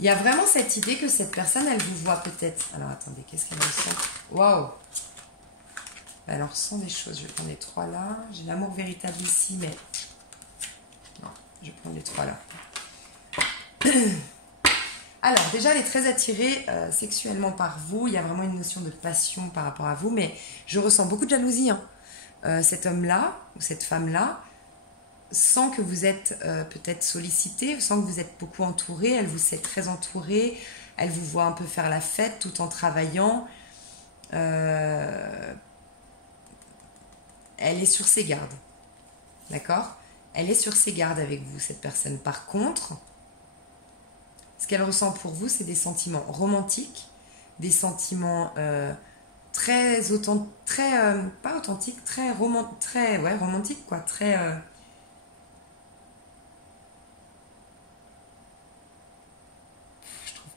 Il y a vraiment cette idée que cette personne, elle vous voit peut-être. Alors, attendez, qu'est-ce qu'elle ressent? Waouh! Elle ressent des choses. Je vais prendre les trois là. J'ai l'amour véritable ici, mais... Non, je vais prendre les trois là. Alors, déjà, elle est très attirée sexuellement par vous. Il y a vraiment une notion de passion par rapport à vous, mais je ressens beaucoup de jalousie. Hein. Cet homme-là, ou cette femme-là, sent que vous êtes peut-être sollicité, sent que vous êtes beaucoup entouré, elle vous sait très entouré, elle vous voit un peu faire la fête tout en travaillant. Elle est sur ses gardes. D'accord? Elle est sur ses gardes avec vous, cette personne. Par contre, ce qu'elle ressent pour vous, c'est des sentiments romantiques, des sentiments très authentiques, pas authentiques, très romantiques, quoi, très...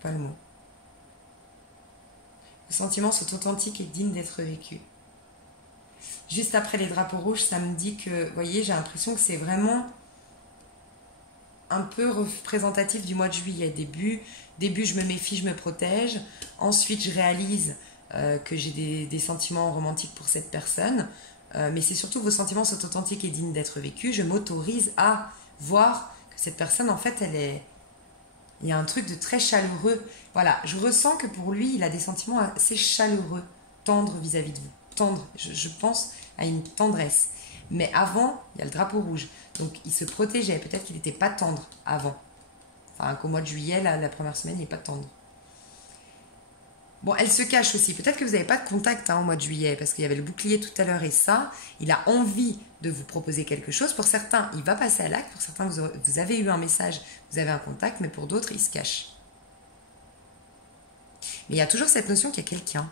pas le mot. Vos sentiments sont authentiques et dignes d'être vécus. Juste après les drapeaux rouges, ça me dit que, vous voyez, j'ai l'impression que c'est vraiment un peu représentatif du mois de juillet. Début, je me méfie, je me protège. Ensuite, je réalise que j'ai des sentiments romantiques pour cette personne. Mais c'est surtout que vos sentiments sont authentiques et dignes d'être vécus. Je m'autorise à voir que cette personne, en fait, il y a un truc de très chaleureux. Voilà, je ressens que pour lui, il a des sentiments assez chaleureux, tendres vis-à-vis de vous. Tendres, je pense à une tendresse. Mais avant, il y a le drapeau rouge. Donc, il se protégeait. Peut-être qu'il n'était pas tendre avant. Enfin, qu'au mois de juillet, la première semaine, il n'est pas tendre. Bon, elle se cache aussi. Peut-être que vous n'avez pas de contact au mois de juillet, parce qu'il y avait le bouclier tout à l'heure et ça, il a envie de vous proposer quelque chose. Pour certains, il va passer à l'acte. Pour certains, vous avez eu un message, vous avez un contact, mais pour d'autres, il se cache. Mais il y a toujours cette notion qu'il y a quelqu'un.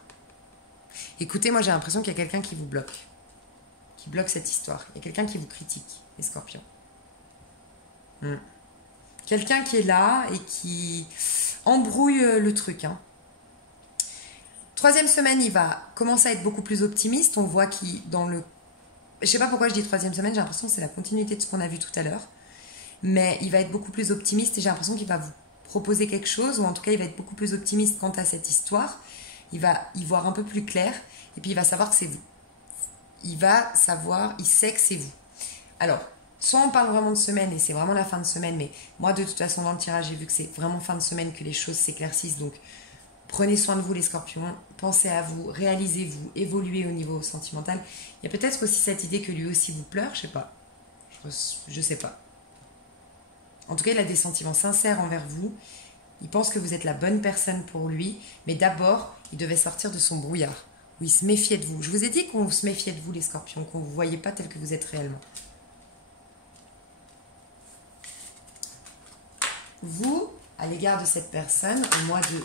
Écoutez, moi j'ai l'impression qu'il y a quelqu'un qui vous bloque. Qui bloque cette histoire. Il y a quelqu'un qui vous critique, les scorpions. Quelqu'un qui est là et qui embrouille le truc. Troisième semaine, il va commencer à être beaucoup plus optimiste. On voit qu'il, dans le... Je sais pas pourquoi je dis troisième semaine, j'ai l'impression que c'est la continuité de ce qu'on a vu tout à l'heure. Mais il va être beaucoup plus optimiste et j'ai l'impression qu'il va vous proposer quelque chose, ou en tout cas, il va être beaucoup plus optimiste quant à cette histoire. Il va y voir un peu plus clair et puis il va savoir que c'est vous. Il va savoir, il sait que c'est vous. Alors, soit on parle vraiment de semaine et c'est vraiment la fin de semaine, mais moi, de toute façon, dans le tirage, j'ai vu que c'est vraiment fin de semaine que les choses s'éclaircissent. Donc, prenez soin de vous, les scorpions. Pensez à vous, réalisez-vous, évoluez au niveau sentimental. Il y a peut-être aussi cette idée que lui aussi vous pleure, je sais pas. Je sais pas. En tout cas, il a des sentiments sincères envers vous. Il pense que vous êtes la bonne personne pour lui. Mais d'abord, il devait sortir de son brouillard, où il se méfiait de vous. Je vous ai dit qu'on se méfiait de vous, les scorpions, qu'on ne vous voyait pas tel que vous êtes réellement. Vous, à l'égard de cette personne, au mois de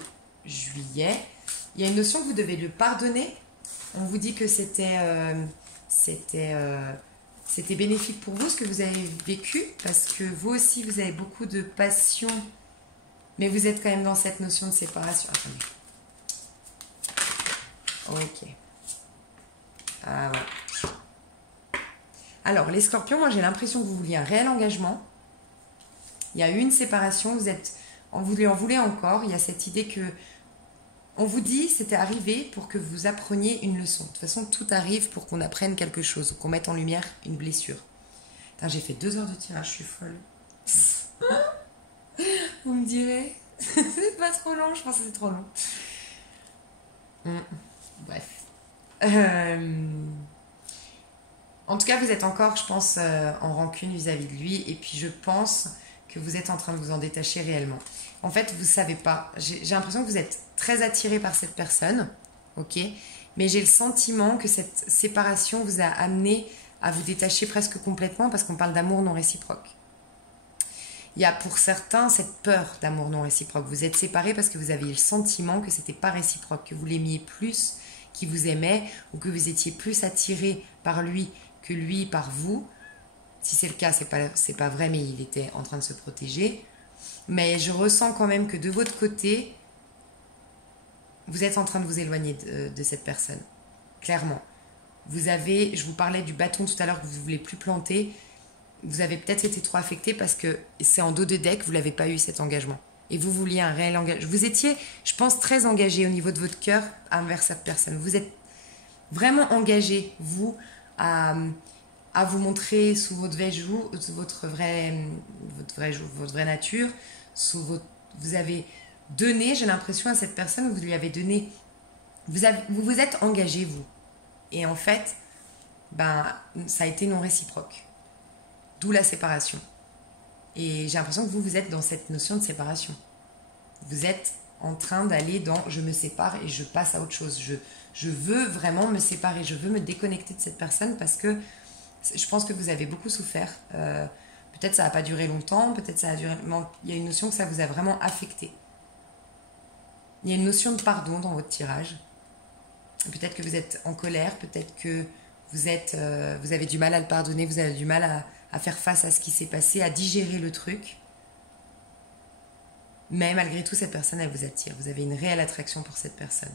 juillet, il y a une notion que vous devez le pardonner. On vous dit que c'était bénéfique pour vous, ce que vous avez vécu, parce que vous aussi, vous avez beaucoup de passion, mais vous êtes quand même dans cette notion de séparation. Attendez. Ok. Ah ouais. Alors, les scorpions, moi j'ai l'impression que vous vouliez un réel engagement. Il y a eu une séparation, vous en voulez encore. Il y a cette idée que on vous dit c'était arrivé pour que vous appreniez une leçon. De toute façon, tout arrive pour qu'on apprenne quelque chose, qu'on mette en lumière une blessure. Putain, j'ai fait 2 heures de tirage, je suis folle. Vous me direz, c'est pas trop long, je pense que c'est trop long. Bref. En tout cas, vous êtes encore, je pense, en rancune vis-à-vis de lui. Et puis, je pense que vous êtes en train de vous en détacher réellement. En fait, vous ne savez pas. J'ai l'impression que vous êtes très attiré par cette personne, ok, mais j'ai le sentiment que cette séparation vous a amené à vous détacher presque complètement parce qu'on parle d'amour non réciproque. Il y a pour certains cette peur d'amour non réciproque. Vous êtes séparés parce que vous aviez le sentiment que c'était pas réciproque, que vous l'aimiez plus qu'il vous aimait ou que vous étiez plus attiré par lui que lui par vous. Si c'est le cas, c'est pas vrai, mais il était en train de se protéger. Mais je ressens quand même que de votre côté, vous êtes en train de vous éloigner de cette personne. Clairement. Je vous parlais du bâton tout à l'heure que vous ne voulez plus planter. Vous avez peut-être été trop affecté parce que c'est en dos de deck, vous n'avez pas eu cet engagement. Et vous vouliez un réel engagement. Vous étiez, je pense, très engagé au niveau de votre cœur envers cette personne. Vous êtes vraiment engagé, vous, à vous montrer sous votre vrai jour, sous votre vraie nature, vous avez donné, j'ai l'impression, à cette personne, vous lui avez donné, vous vous êtes engagé, vous. Et en fait, ça a été non réciproque. D'où la séparation. Et j'ai l'impression que vous êtes dans cette notion de séparation. Vous êtes en train d'aller dans « je me sépare et je passe à autre chose ». Je veux vraiment me séparer, je veux me déconnecter de cette personne parce que je pense que vous avez beaucoup souffert. Peut-être ça n'a pas duré longtemps, peut-être ça a duré... Il y a une notion que ça vous a vraiment affecté. Il y a une notion de pardon dans votre tirage. Peut-être que vous êtes en colère, peut-être que vous avez du mal à le pardonner, vous avez du mal à faire face à ce qui s'est passé, à digérer le truc. Mais malgré tout, cette personne, elle vous attire. Vous avez une réelle attraction pour cette personne.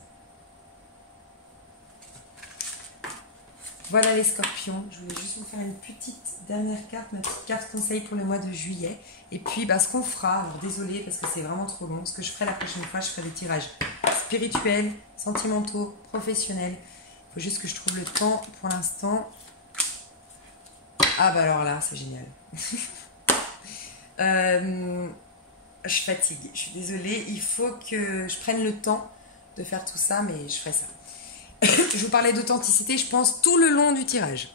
Voilà les scorpions. Je voulais juste vous faire une petite dernière carte, ma petite carte conseil pour le mois de juillet. Et puis, ce qu'on fera, alors désolée parce que c'est vraiment trop long, ce que je ferai la prochaine fois, je ferai des tirages spirituels, sentimentaux, professionnels. Il faut juste que je trouve le temps pour l'instant. Ah alors là, c'est génial. Je fatigue, je suis désolée. Il faut que je prenne le temps de faire tout ça, mais je ferai ça. Je vous parlais d'authenticité, je pense, tout le long du tirage.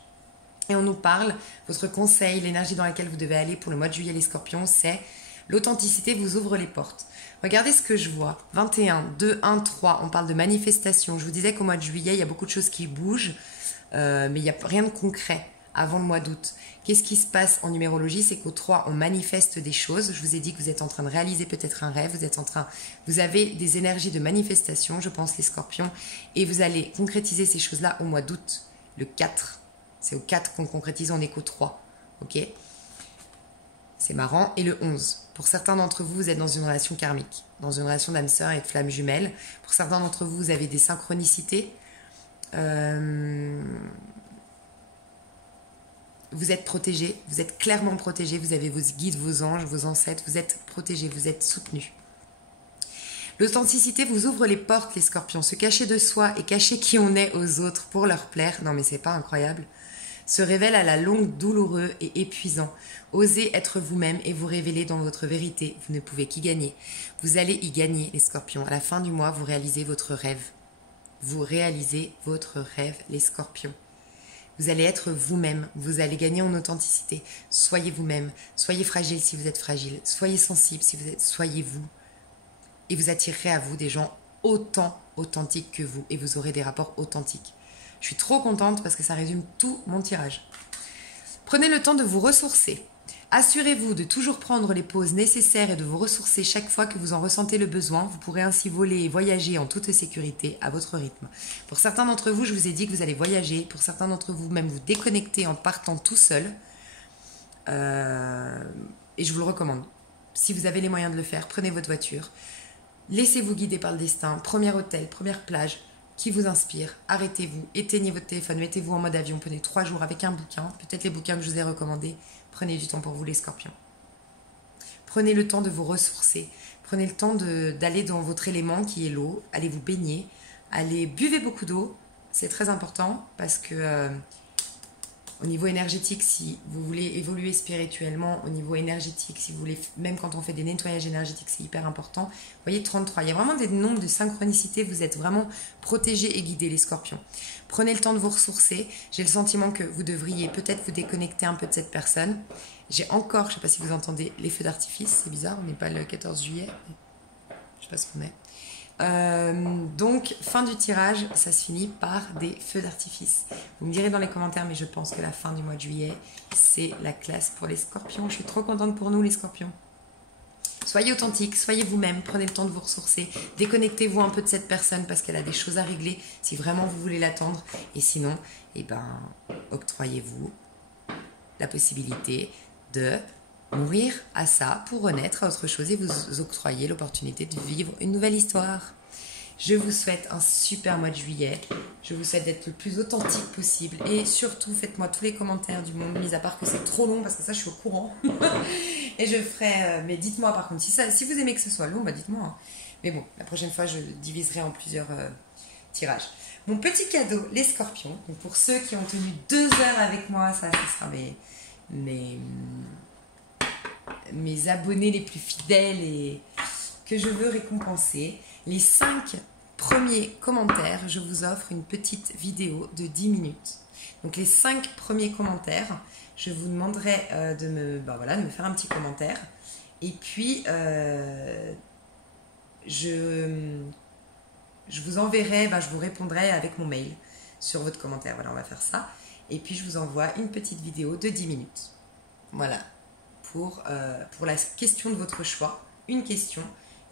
Et on nous parle, votre conseil, l'énergie dans laquelle vous devez aller pour le mois de juillet, les scorpions, c'est L'authenticité vous ouvre les portes. Regardez ce que je vois. 21, 2, 1, 3, on parle de manifestation. Je vous disais qu'au mois de juillet, il y a beaucoup de choses qui bougent, mais il n'y a rien de concret avant le mois d'août. Qu'est-ce qui se passe en numérologie? C'est qu'au 3, on manifeste des choses. Je vous ai dit que vous êtes en train de réaliser peut-être un rêve. Vous avez des énergies de manifestation, je pense, les scorpions. Et vous allez concrétiser ces choses-là au mois d'août, le 4. C'est au 4 qu'on concrétise, on est qu'au 3. Ok? C'est marrant. Et le 11. Pour certains d'entre vous, vous êtes dans une relation karmique, dans une relation d'âme sœur et de flamme jumelle. Pour certains d'entre vous, vous avez des synchronicités. Vous êtes protégés, vous êtes clairement protégés, vous avez vos guides, vos anges, vos ancêtres, vous êtes protégés, vous êtes soutenus. L'authenticité vous ouvre les portes, les scorpions. Se cacher de soi et cacher qui on est aux autres pour leur plaire, non mais c'est pas incroyable, se révèle à la longue douloureux et épuisant. Osez être vous-même et vous révéler dans votre vérité, vous ne pouvez qu'y gagner. Vous allez y gagner, les scorpions. À la fin du mois, vous réalisez votre rêve. Vous réalisez votre rêve, les scorpions. Vous allez être vous-même, vous allez gagner en authenticité. Soyez vous-même, soyez fragile si vous êtes fragile, soyez sensible si vous êtes, soyez vous. Et vous attirerez à vous des gens autant authentiques que vous et vous aurez des rapports authentiques. Je suis trop contente parce que ça résume tout mon tirage. Prenez le temps de vous ressourcer. Assurez-vous de toujours prendre les pauses nécessaires et de vous ressourcer chaque fois que vous en ressentez le besoin. Vous pourrez ainsi voler et voyager en toute sécurité à votre rythme. Pour certains d'entre vous, je vous ai dit que vous allez voyager. Pour certains d'entre vous, même vous déconnecter en partant tout seul. Et je vous le recommande. Si vous avez les moyens de le faire, prenez votre voiture. Laissez-vous guider par le destin. Premier hôtel, première plage qui vous inspire. Arrêtez-vous, éteignez votre téléphone, mettez-vous en mode avion. Prenez 3 jours avec un bouquin. Peut-être les bouquins que je vous ai recommandés. Prenez du temps pour vous, les scorpions. Prenez le temps de vous ressourcer. Prenez le temps d'aller dans votre élément qui est l'eau. Allez vous baigner. Allez, buvez beaucoup d'eau. C'est très important parce que au niveau énergétique, si vous voulez évoluer spirituellement, au niveau énergétique, si vous voulez, même quand on fait des nettoyages énergétiques, c'est hyper important. Vous voyez, 33. Il y a vraiment des nombres de synchronicité. Vous êtes vraiment protégés et guidés, les scorpions. Prenez le temps de vous ressourcer. J'ai le sentiment que vous devriez peut-être vous déconnecter un peu de cette personne. J'ai encore, je ne sais pas si vous entendez, les feux d'artifice. C'est bizarre, on n'est pas le 14 juillet. Je ne sais pas ce qu'on est. Donc, fin du tirage, ça se finit par des feux d'artifice. Vous me direz dans les commentaires, mais je pense que la fin du mois de juillet, c'est la classe pour les scorpions. Je suis trop contente pour nous, les scorpions. Soyez authentiques, soyez vous-même, prenez le temps de vous ressourcer, déconnectez-vous un peu de cette personne parce qu'elle a des choses à régler si vraiment vous voulez l'attendre. Et sinon, octroyez-vous la possibilité de mourir à ça pour renaître à autre chose et vous octroyer l'opportunité de vivre une nouvelle histoire. Je vous souhaite un super mois de juillet. Je vous souhaite d'être le plus authentique possible. Et surtout, faites-moi tous les commentaires du monde, mis à part que c'est trop long, parce que ça, je suis au courant. Et je ferai... mais dites-moi, par contre, si vous aimez que ce soit long, dites-moi. Hein. Mais bon, la prochaine fois, je diviserai en plusieurs tirages. Mon petit cadeau, les scorpions. Donc pour ceux qui ont tenu 2 heures avec moi, ça sera mes abonnés les plus fidèles et que je veux récompenser. Les 5 premiers commentaires, je vous offre une petite vidéo de 10 minutes. Donc les 5 premiers commentaires, je vous demanderai de me faire un petit commentaire. Et puis, je vous enverrai, je vous répondrai avec mon mail sur votre commentaire. Voilà, on va faire ça. Et puis, je vous envoie une petite vidéo de 10 minutes. Voilà. Pour la question de votre choix, une question,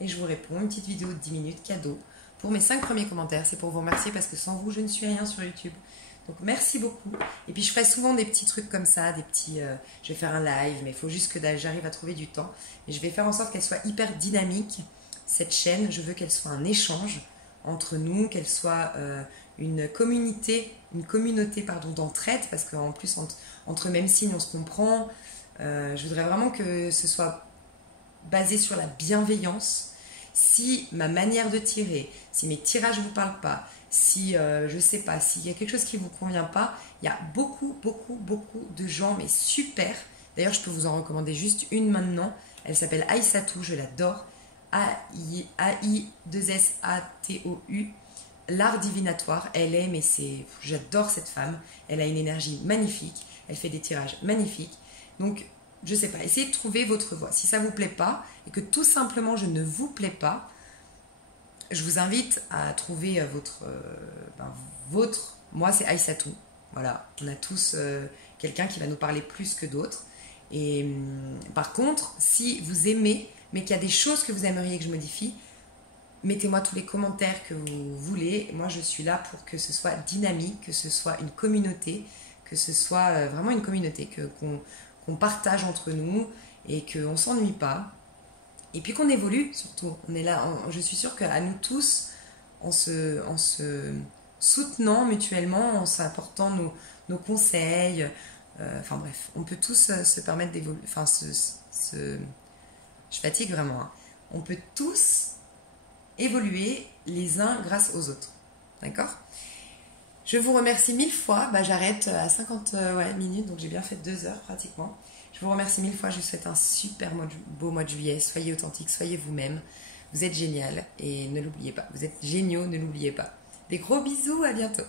et je vous réponds, une petite vidéo de 10 minutes, cadeau, pour mes 5 premiers commentaires. C'est pour vous remercier parce que sans vous, je ne suis rien sur YouTube. Donc, merci beaucoup. Et puis, je ferai souvent des petits trucs comme ça, je vais faire un live, mais il faut juste que j'arrive à trouver du temps. Et je vais faire en sorte qu'elle soit hyper dynamique, cette chaîne. Je veux qu'elle soit un échange entre nous, qu'elle soit une communauté d'entraide, parce qu'en plus, entre mêmes signes, on se comprend. Je voudrais vraiment que ce soit basé sur la bienveillance. Si ma manière de tirer, si mes tirages ne vous parlent pas, si je sais pas, s'il y a quelque chose qui ne vous convient pas, il y a beaucoup de gens, mais super. D'ailleurs, je peux vous en recommander juste une maintenant. Elle s'appelle Aïssatou, je l'adore. A-I-2-S-A-T-O-U. L'art divinatoire, j'adore cette femme. Elle a une énergie magnifique. Elle fait des tirages magnifiques. Donc, je sais pas, essayez de trouver votre voie. Si ça vous plaît pas et que tout simplement je ne vous plais pas, je vous invite à trouver votre. Moi, c'est Aïssatou. Voilà, on a tous quelqu'un qui va nous parler plus que d'autres. Et par contre, si vous aimez, mais qu'il y a des choses que vous aimeriez que je modifie, mettez-moi tous les commentaires que vous voulez. Moi, je suis là pour que ce soit dynamique, que ce soit une communauté, que ce soit vraiment une communauté, qu'on partage entre nous et qu'on ne s'ennuie pas. Et puis qu'on évolue, surtout. On est là, je suis sûre qu'à nous tous, en se soutenant mutuellement, en s'apportant nos conseils, enfin bref, on peut tous se permettre d'évoluer. Enfin, je fatigue vraiment. Hein. On peut tous évoluer les uns grâce aux autres. D'accord ? Je vous remercie 1000 fois. J'arrête à 50 minutes, donc j'ai bien fait 2 heures pratiquement. Je vous remercie 1000 fois. Je vous souhaite un super beau mois de juillet. Soyez authentiques, soyez vous-même. Vous êtes génial et ne l'oubliez pas. Vous êtes géniaux, ne l'oubliez pas. Des gros bisous, à bientôt.